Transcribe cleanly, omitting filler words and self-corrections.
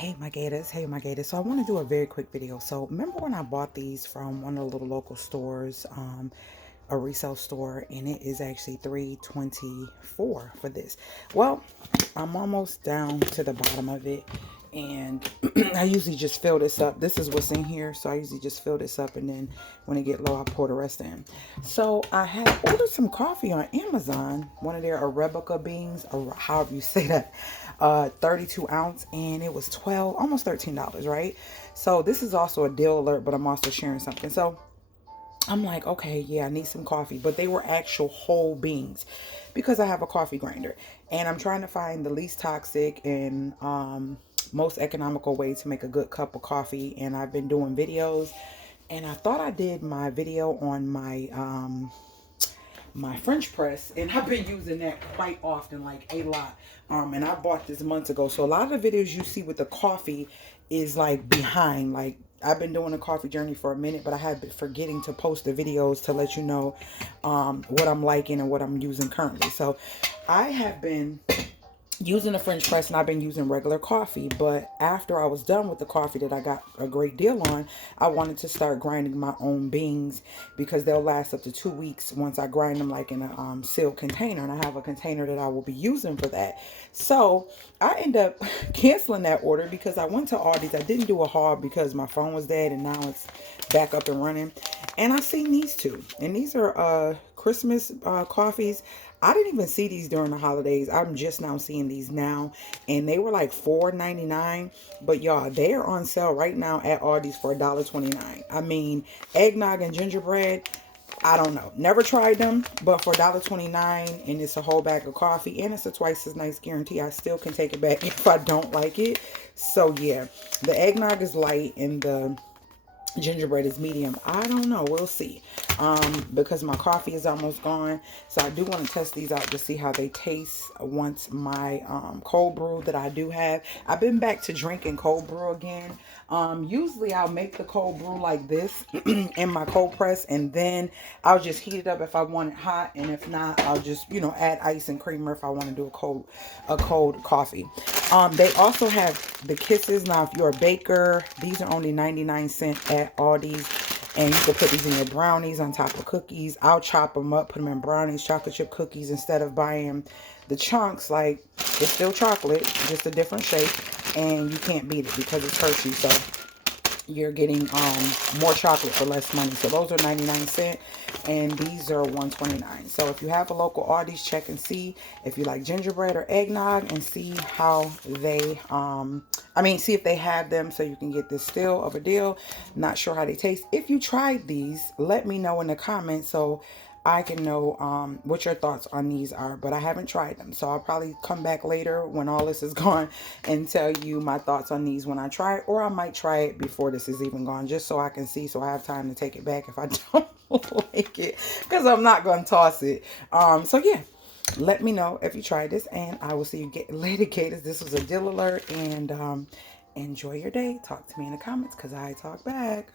Hey my gators. So I want to do a very quick video. So remember when I bought these from one of the little local stores, a resale store, and it is actually $3.24 for this. Well, I'm almost down to the bottom of it, and I usually just fill this up. This is what's in here, so I usually just fill this up, and then when it get low, I pour the rest in. So I had ordered some coffee on Amazon, one of their Arabica beans, or however you say that, 32 ounce, and it was 12, almost $13, right? So this is also a deal alert, but I'm also sharing something. So I'm like, okay, yeah, I need some coffee. But they were actual whole beans because I have a coffee grinder. And I'm trying to find the least toxic and most economical way to make a good cup of coffee. And I've been doing videos. And I thought I did my video on my French press, and I've been using that quite often, like a lot. And I bought this months ago, so a lot of the videos you see with the coffee is like behind. Like, I've been doing a coffee journey for a minute, but I have been forgetting to post the videos to let you know what I'm liking and what I'm using currently. So I have been using a French press, and I've been using regular coffee. But after I was done with the coffee that I got a great deal on, I wanted to start grinding my own beans because they'll last up to 2 weeks once I grind them, like in a sealed container. And I have a container that I will be using for that. So I end up canceling that order because I went to Aldi's. I didn't do a haul because my phone was dead, and now it's back up and running. And I seen these two, and these are Christmas coffees. I didn't even see these during the holidays. I'm just now seeing these now, and they were like $4.99. But y'all, they are on sale right now at Aldi's for $1.29. I mean, eggnog and gingerbread, I don't know, never tried them, but for $1.29, and it's a whole bag of coffee, and it's a twice as nice guarantee. I still can take it back if I don't like it. So yeah, the eggnog is light and the gingerbread is medium. I don't know, we'll see, because my coffee is almost gone. So I do want to test these out to see how they taste once my cold brew that I do have. I've been back to drinking cold brew again. Usually I'll make the cold brew like this in my cold press, and then I'll just heat it up if I want it hot, and if not, I'll just, you know, add ice and creamer if I want to do a cold coffee. They also have the kisses. Now, if you're a baker, these are only 99 cents at Aldi's. And you can put these in your brownies on top of cookies. I'll chop them up, put them in brownies, chocolate chip cookies, instead of buying the chunks. Like, it's still chocolate, just a different shape. And you can't beat it because it's Hershey. So you're getting more chocolate for less money. So those are 99 cents, and these are 129. So if you have a local Aldi's, check and see if you like gingerbread or eggnog, and see how they see if they have them, so you can get this steal of a deal. Not sure how they taste. If you tried these, let me know in the comments so I can know what your thoughts on these are. But I haven't tried them, so I'll probably come back later when all this is gone and tell you my thoughts on these when I try it. Or I might try it before this is even gone, just so I can see, so I have time to take it back if I don't like it, because I'm not going to toss it. So yeah, let me know if you tried this, and I will see you later, gators. This was a deal alert, and enjoy your day. Talk to me in the comments, because I talk back.